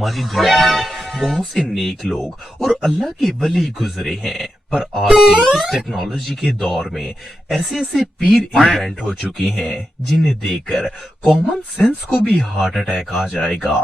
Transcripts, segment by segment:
हमारी दुनिया में बहुत से नेक लोग और अल्लाह के वली गुजरे हैं, पर आज के इस टेक्नोलॉजी के दौर में ऐसे ऐसे पीर इन्वेंट हो चुके हैं जिन्हें देखकर कॉमन सेंस को भी हार्ट अटैक आ जाएगा।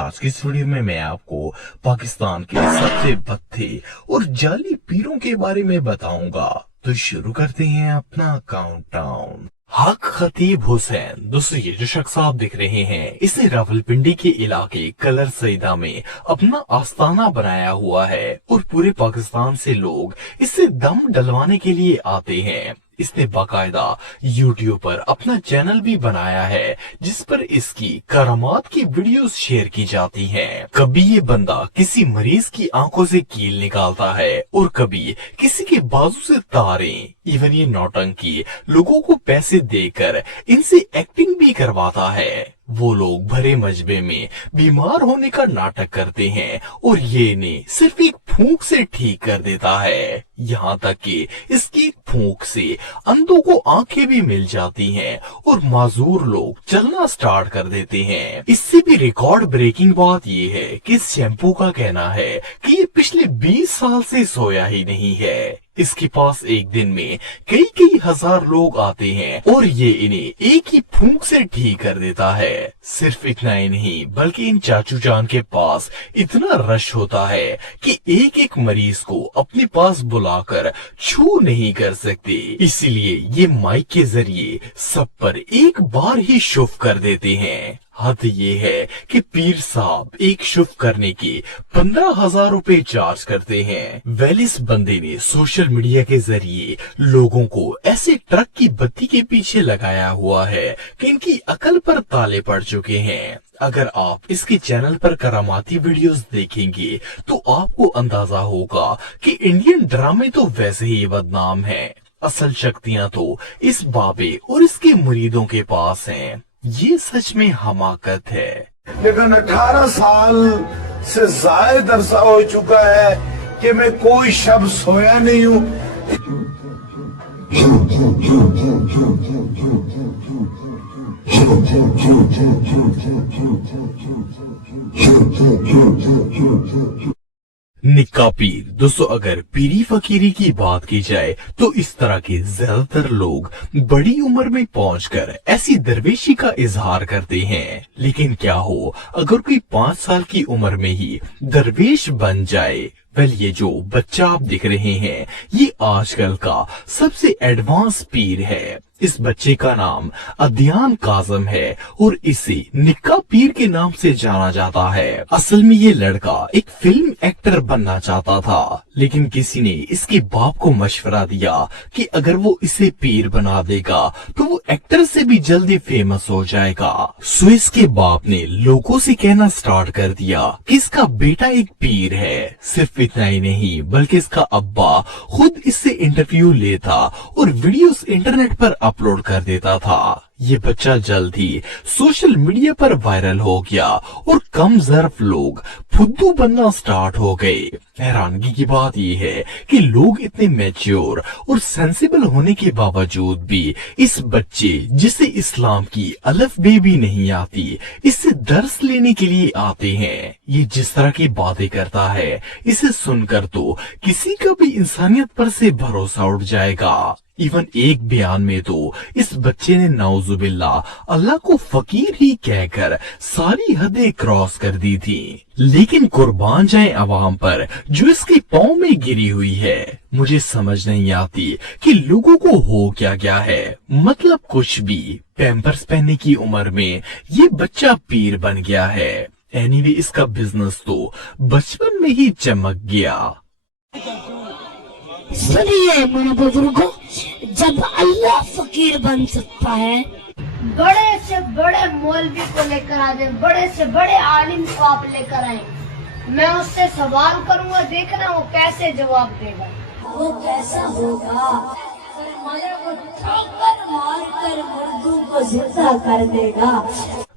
आज की इस वीडियो में मैं आपको पाकिस्तान के सबसे भद्दे और जाली पीरों के बारे में बताऊंगा। तो शुरू करते हैं अपना काउंटडाउन। हक खतीब हुसैन। दोस्तों, ये जो शख्स आप दिख रहे हैं, इसने रावलपिंडी के इलाके कलर सईदा में अपना आस्थाना बनाया हुआ है और पूरे पाकिस्तान से लोग इससे दम डलवाने के लिए आते हैं। इसने बाकायदा YouTube पर अपना चैनल भी बनाया है जिस पर इसकी करामात की वीडियोस शेयर की जाती हैं। कभी ये बंदा किसी मरीज की आंखों से कील निकालता है और कभी किसी के बाजू से तारें। इवन ये नौटंकी लोगों को पैसे देकर इनसे एक्टिंग भी करवाता है। वो लोग भरे मजबे में बीमार होने का नाटक करते हैं और ये इन्हें सिर्फ एक फूंक से ठीक कर देता है। यहाँ तक कि इसकी एक फूंक से अंधों को आंखें भी मिल जाती हैं और माजूर लोग चलना स्टार्ट कर देते हैं। इससे भी रिकॉर्ड ब्रेकिंग बात ये है कि इस शैम्पू का कहना है कि ये पिछले 20 साल से सोया ही नहीं है। इसके पास एक दिन में कई कई हजार लोग आते हैं और ये इन्हें एक ही फूंक से ठीक कर देता है। सिर्फ इतना ही नहीं बल्कि इन चाचू जान के पास इतना रश होता है कि एक एक मरीज को अपने पास बुलाकर छू नहीं कर सकते। इसलिए ये माइक के जरिए सब पर एक बार ही शुफ कर देते हैं। हद ये है कि पीर साहब एक शुफ करने के 15,000 रुपए चार्ज करते हैं। इस बंदे ने सोशल मीडिया के जरिए लोगों को ऐसे ट्रक की बत्ती के पीछे लगाया हुआ है कि इनकी अकल पर ताले पड़ चुके हैं। अगर आप इसके चैनल पर करामाती वीडियोस देखेंगे तो आपको अंदाजा होगा कि इंडियन ड्रामे तो वैसे ही बदनाम हैं। असल शक्तियां तो इस बाबे और इसके मुरीदों के पास हैं। ये सच में हमाकत है। लेकिन 18 साल से ज्यादा अरसा हो चुका है कि मैं कोई शब्द सोया नहीं हूँ। निक्का पीर। दोस्तों, अगर पीरी फकीरी की बात की जाए तो इस तरह के ज्यादातर लोग बड़ी उम्र में पहुंचकर ऐसी दरवेशी का इजहार करते हैं। लेकिन क्या हो अगर कोई 5 साल की उम्र में ही दरवेश बन जाए। ये जो बच्चा आप दिख रहे हैं ये आजकल का सबसे एडवांस पीर है। इस बच्चे का नाम अदयान काजम है और इसे निक्का पीर के नाम से जाना जाता है। असल में ये लड़का एक फिल्म एक्टर बनना चाहता था, लेकिन किसी ने इसके बाप को मशवरा दिया कि अगर वो इसे पीर बना देगा तो वो एक्टर से भी जल्दी फेमस हो जाएगा। सो इसके बाप ने लोगों से कहना स्टार्ट कर दिया कि इसका बेटा एक पीर है। सिर्फ इतना ही नहीं बल्कि इसका अब्बा खुद इससे इंटरव्यू लेता और वीडियोस इंटरनेट पर अपलोड कर देता था। ये बच्चा जल्द ही सोशल मीडिया पर वायरल हो गया और कम ज़र्फ लोग फुद्दू बनना स्टार्ट हो गए। हैरानगी की बात यह है कि लोग इतने मैच्योर और सेंसिबल होने के बावजूद भी इस बच्चे जिसे इस्लाम की अलफ बे भी नहीं आती, इससे दर्स लेने के लिए आते हैं। ये जिस तरह की बातें करता है इसे सुनकर तो किसी का भी इंसानियत पर से भरोसा उठ जाएगा। इवन एक बयान में तो इस बच्चे ने नाउजुबिल्ला अल्लाह को फकीर ही कहकर सारी हदें क्रॉस कर दी थी। लेकिन कुर्बान जाए अवाम पर जो इसके पाँव में गिरी हुई है। मुझे समझ नहीं आती कि लोगों को हो क्या गया है। मतलब कुछ भी। पैम्पर्स पहनने की उम्र में ये बच्चा पीर बन गया है। एनीवे इसका बिजनेस तो बचपन में ही चमक गया। सुनिए मेरे बुजुर्गों, जब अल्लाह फकीर बन सकता है, बड़े से बड़े मौलवी को लेकर आ जाए, बड़े से बड़े आलिम को आप लेकर आए, मैं उससे सवाल करूंगा, देखना वो कैसे जवाब देगा। वो कैसा होगा? फरमाया वो ठोकर मारकर मुर्दों को जिंदा कर देगा।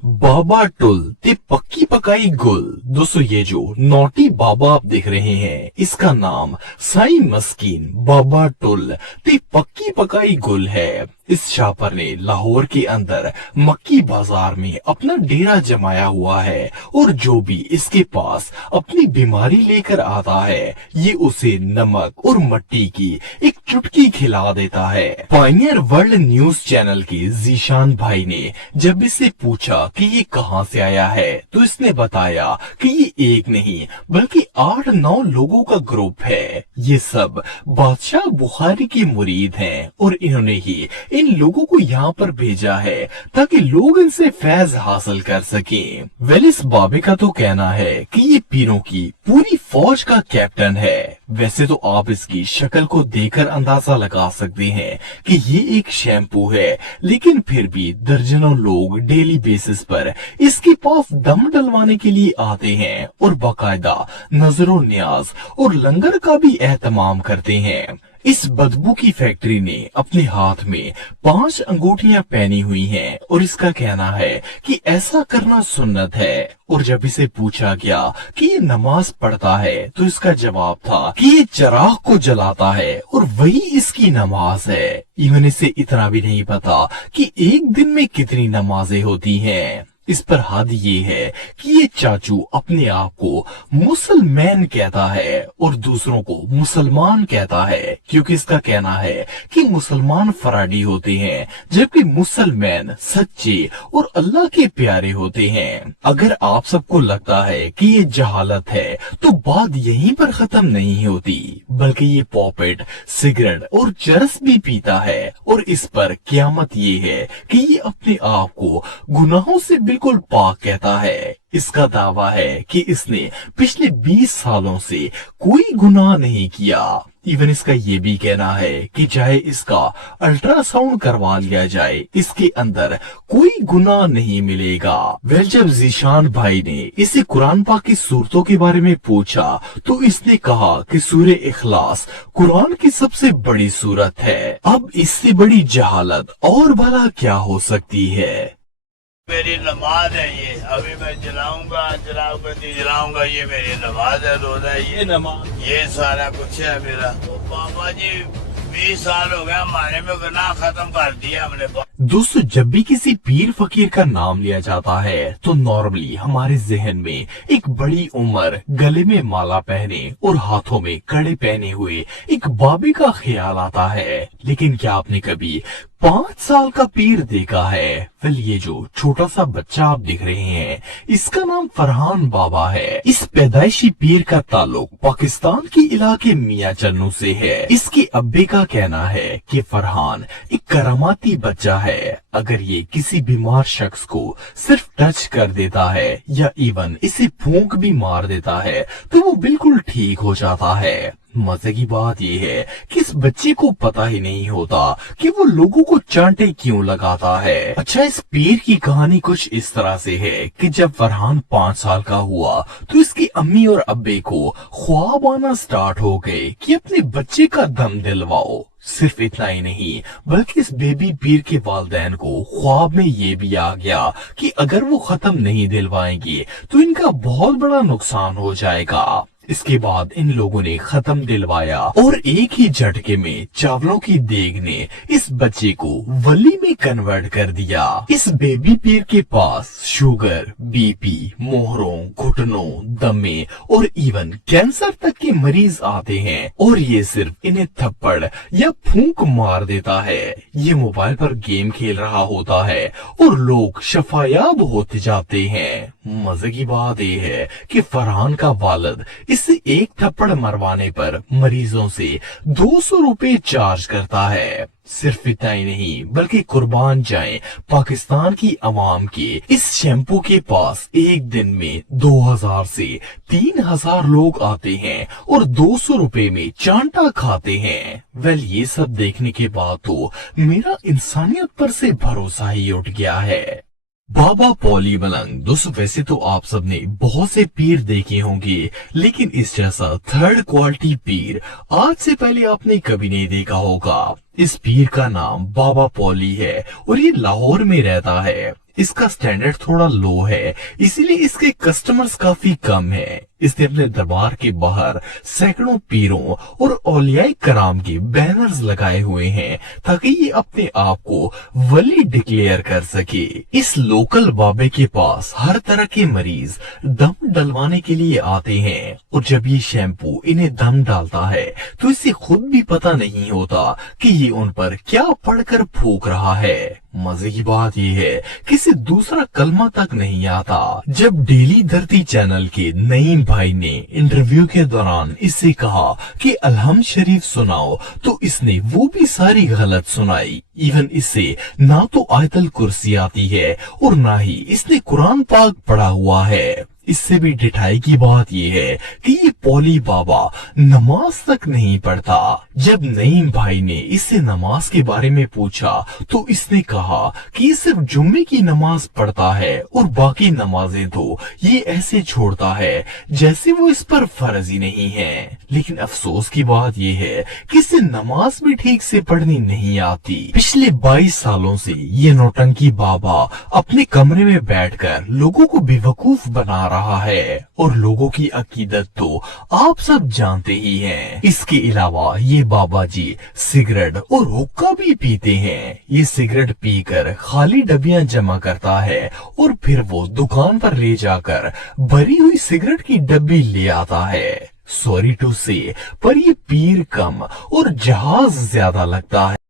बाबा टुल ते पक्की पकाई गुल। दोस्तों, ये जो नौटी बाबा आप देख रहे हैं इसका नाम साईं मस्कीन बाबा टुल ते पक्की पकाई गुल है। इस शापर ने लाहौर के अंदर मक्की बाजार में अपना डेरा जमाया हुआ है और जो भी इसके पास अपनी बीमारी लेकर आता है ये उसे नमक और मट्टी की एक चुटकी खिला देता है। पायनियर वर्ल्ड न्यूज चैनल के जीशान भाई ने जब इससे पूछा कि ये कहां से आया है तो इसने बताया कि ये एक नहीं बल्कि 8-9 लोगों का ग्रुप है। ये सब बादशाह बुखारी के मुरीद हैं और इन्होंने ही इन लोगों को यहाँ पर भेजा है ताकि लोग इनसे फैज हासिल कर सकें। वेलिस बाबे का तो कहना है कि ये पीरों की पूरी फौज का कैप्टन है। वैसे तो आप इसकी शक्ल को देखकर अंदाजा लगा सकते हैं कि ये एक शैम्पू है, लेकिन फिर भी दर्जनों लोग डेली बेसिस पर इसके पास दम डलवाने के लिए आते हैं और बाकायदा नजरों न्याज और लंगर का भी एहतमाम करते हैं। इस बदबू की फैक्ट्री ने अपने हाथ में 5 अंगूठियां पहनी हुई हैं और इसका कहना है कि ऐसा करना सुन्नत है। और जब इसे पूछा गया कि ये नमाज पढ़ता है तो इसका जवाब था कि ये चिराग को जलाता है और वही इसकी नमाज है। इवन इसे इतना भी नहीं पता कि एक दिन में कितनी नमाजें होती हैं। इस पर हद ये है कि ये चाचू अपने आप को मुसलमान कहता है और दूसरों को मुसलमान कहता है, क्योंकि इसका कहना है कि मुसलमान फराडी होते हैं जबकि मुसलमान सच्चे और अल्लाह के प्यारे होते हैं। अगर आप सबको लगता है कि ये जहालत है तो बात यहीं पर खत्म नहीं होती, बल्कि ये पॉपेट सिगरेट और चरस भी पीता है और इस पर क़यामत ये है कि ये अपने आप को गुनाहों से बिल्कुल पाक कहता है। इसका दावा है कि इसने पिछले 20 सालों से कोई गुनाह नहीं किया। इवन इसका ये भी कहना है कि चाहे इसका अल्ट्रासाउंड करवा लिया जाए इसके अंदर कोई गुनाह नहीं मिलेगा। वेल, जब जीशान भाई ने इसे कुरान पाक की सूरतों के बारे में पूछा तो इसने कहा कि सूरे इखलास कुरान की सबसे बड़ी सूरत है। अब इससे बड़ी जहालत और भला क्या हो सकती है। मेरी नमाज है ये, अभी मैं जलाऊंगा, ये मेरी नमाज है, रोजा है, ये नमाज, ये सारा कुछ है मेरा। तो बाबा जी 20 साल हो गया, हमारे में गुनाह खत्म कर दिया हमने। दोस्तों, जब भी किसी पीर फकीर का नाम लिया जाता है तो नॉर्मली हमारे जहन में एक बड़ी उम्र, गले में माला पहने और हाथों में कड़े पहने हुए एक बाबे का ख्याल आता है। लेकिन क्या आपने कभी 5 साल का पीर देखा है? वेल, ये जो छोटा सा बच्चा आप देख रहे हैं इसका नाम फरहान बाबा है। इस पैदाइशी पीर का ताल्लुक पाकिस्तान के इलाके मियां चन्नू से है। इसके अब्बे का कहना है कि फरहान एक करामाती बच्चा है। अगर ये किसी बीमार शख्स को सिर्फ टच कर देता है या इवन इसे फूंक भी मार देता है तो वो बिल्कुल ठीक हो जाता है। मजे की बात ये है कि इस बच्चे को पता ही नहीं होता कि वो लोगों को चांटे क्यों लगाता है। अच्छा, इस पीर की कहानी कुछ इस तरह से है कि जब फरहान 5 साल का हुआ तो इसकी अम्मी और अब्बे को ख्वाब आना स्टार्ट हो गए कि अपने बच्चे का दम दिलवाओ। सिर्फ इतना ही नहीं बल्कि इस बेबी पीर के वालिदैन को ख्वाब में ये भी आ गया कि अगर वो खत्म नहीं दिलवाएंगे तो इनका बहुत बड़ा नुकसान हो जाएगा। इसके बाद इन लोगों ने खत्म दिलवाया और एक ही झटके में चावलों की देग ने इस बच्चे को वली में कन्वर्ट कर दिया। इस बेबी पीर के पास शुगर, बीपी, मोहरों, घुटनों, दमे और इवन कैंसर तक के मरीज आते हैं और ये सिर्फ इन्हें थप्पड़ या फूंक मार देता है। ये मोबाइल पर गेम खेल रहा होता है और लोग शफायाब होते जाते हैं। मजे की बात यह है कि फरहान का वालिद इससे एक थप्पड़ मरवाने पर मरीजों से 200 रुपए चार्ज करता है। सिर्फ इतना ही नहीं बल्कि कुर्बान जाए पाकिस्तान की अवाम के इस शैम्पू के पास एक दिन में 2000 से 3000 लोग आते हैं और 200 रुपए में चांटा खाते हैं। वेल, ये सब देखने के बाद तो मेरा इंसानियत पर से भरोसा ही उठ गया है। बाबा पौली मलंग। दोस्तों, वैसे तो आप सबने बहुत से पीर देखे होंगे लेकिन इस जैसा थर्ड क्वालिटी पीर आज से पहले आपने कभी नहीं देखा होगा। इस पीर का नाम बाबा पौली है और ये लाहौर में रहता है। इसका स्टैंडर्ड थोड़ा लो है इसीलिए इसके कस्टमर्स काफी कम है। इसने अपने दरबार के बाहर सैकड़ों पीरों और औलियाए कराम के बैनर्स लगाए हुए हैं ताकि ये अपने आप को वली डिक्लेयर कर सके। इस लोकल बाबे के पास हर तरह के मरीज दम डलवाने के लिए आते हैं और जब ये शैम्पू इन्हें दम डालता है तो इसे खुद भी पता नहीं होता कि ये उन पर क्या पढ़कर फूंक रहा है। मजे की बात ये है कि इसे दूसरा कलमा तक नहीं आता। जब डेली धरती चैनल के नईम भाई ने इंटरव्यू के दौरान इससे कहा कि अलहम शरीफ सुनाओ तो इसने वो भी सारी गलत सुनाई। इवन इससे ना तो आयतल कुर्सी आती है और ना ही इसने कुरान पाक पढ़ा हुआ है। इससे भी डिठाई की बात यह है कि ये पौली बाबा नमाज तक नहीं पढ़ता। जब नईम भाई ने इससे नमाज के बारे में पूछा तो इसने कहा कि ये सिर्फ जुम्मे की नमाज पढ़ता है और बाकी नमाजें तो ये ऐसे छोड़ता है जैसे वो इस पर फर्ज ही नहीं है। लेकिन अफसोस की बात यह है कि इसे नमाज भी ठीक से पढ़नी नहीं आती। पिछले 22 सालों से ये नौटंकी बाबा अपने कमरे में बैठकर लोगों को बेवकूफ बना रहा है और लोगों की अकीदत तो आप सब जानते ही हैं। इसके अलावा ये बाबा जी सिगरेट और हुक्का भी पीते हैं। ये सिगरेट पीकर खाली डब्बियां जमा करता है और फिर वो दुकान पर ले जाकर भरी हुई सिगरेट की डब्बी ले आता है। सॉरी टू से पर ये पीर कम और जहाज ज्यादा लगता है।